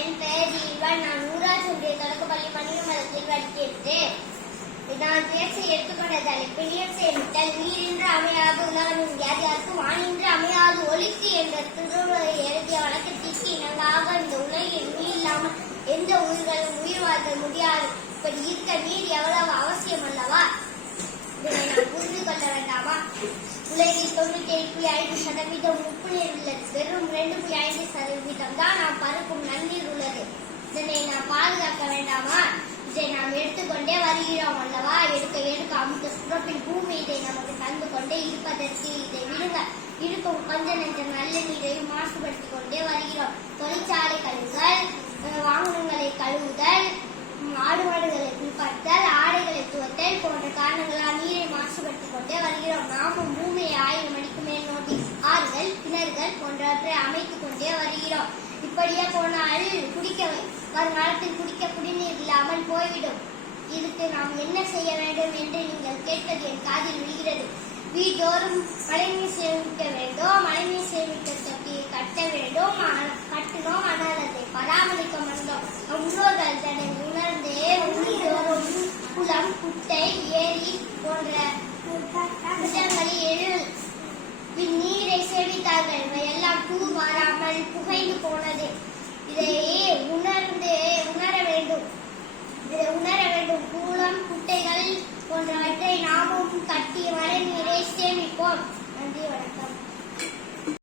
என் பெயர் ஈவன். நான் ஊராட்சி ஒன்றிய தொடக்கப்பள்ளி மணிமரத்தில் படிக்கின்றேன். நான் தேர்ச்சி எடுத்துக்கொண்ட தலைப்பு நீர் சேமித்தல். நீரின்றி அமையாது உலகம், யார் யாருக்கும் வானின்றி அமையாது ஒலிக்கு என்ற திருவள்ளுவர் எழுதிய வழக்கத்திற்கு இணங்காக இந்த உலகில் நீர் இல்லாமல் எந்த உயிர்களும் உயிர் வாழ்த்த முடியாது. இப்படி இருக்க நீர் எவ்வளவு அவசியம் அல்லவா? இதனை நாம் புரிந்து கொள்ள வேண்டாமா? உலகில் 97.5% உப்பு நீர் உள்ளது. வெறும் 2.5% தான் நாம் பருக்கும் நன்னீர் உள்ளது. இதனை நாம் பாதுகாக்க வேண்டாமா? இதை நாம் எடுத்துக்கொண்டே வருகிறோம் அல்லவா? எடுக்க எடுக்க அமுத்த சுரப்பின் பூமி இதை நமக்கு தந்து கொண்டே இருப்பதற்கு இதை விடுங்க. இருக்கும் கொஞ்ச நெஞ்ச நல்ல நீரையும் மாசுபடுத்திக் கொண்டே வருகிறோம். தொழிற்சாலை கழுவுதல், வாகனங்களை கழுவுதல், ஆடு மாடுகளை குளிப்பாட்டுதல், ஆடைகளை துவத்தல் போன்ற காரணங்களால் நீரை மாசுபடுத்திக் கொண்டே வருகிறோம். நாமும் பூமியை 1000 மணிக்கு மேல் நோக்கி ஆறுகள், கிணறுகள் போன்றவற்றை அமைத்துக் கொண்டே வருகிறோம். இப்படியே போனால் வருங்காலத்தில் குடிக்க குடிநீர் இல்லாமல் போய்விடும். இதுக்கு நாம் என்ன செய்ய வேண்டும் என்று நீங்கள் கேட்பது என் காதில் விழுகிறது. வீட்டோறும் மழைநீர் சேமிக்க வேண்டும். மழைநீர் சேமிக்க தொட்டியை கட்ட வேண்டும். கட்டினோம், ஆனால் அதை பராமரிக்க மாட்டோம். முன்னோர்கள் தன்னை உணர்ந்தே வீட்டோறும் குளம், குட்டை, ஏரி போன்ற இடங்களில் நீரை சேமித்தார்கள். இவையெல்லாம் தூர் வாராமல் புகைந்து போனது.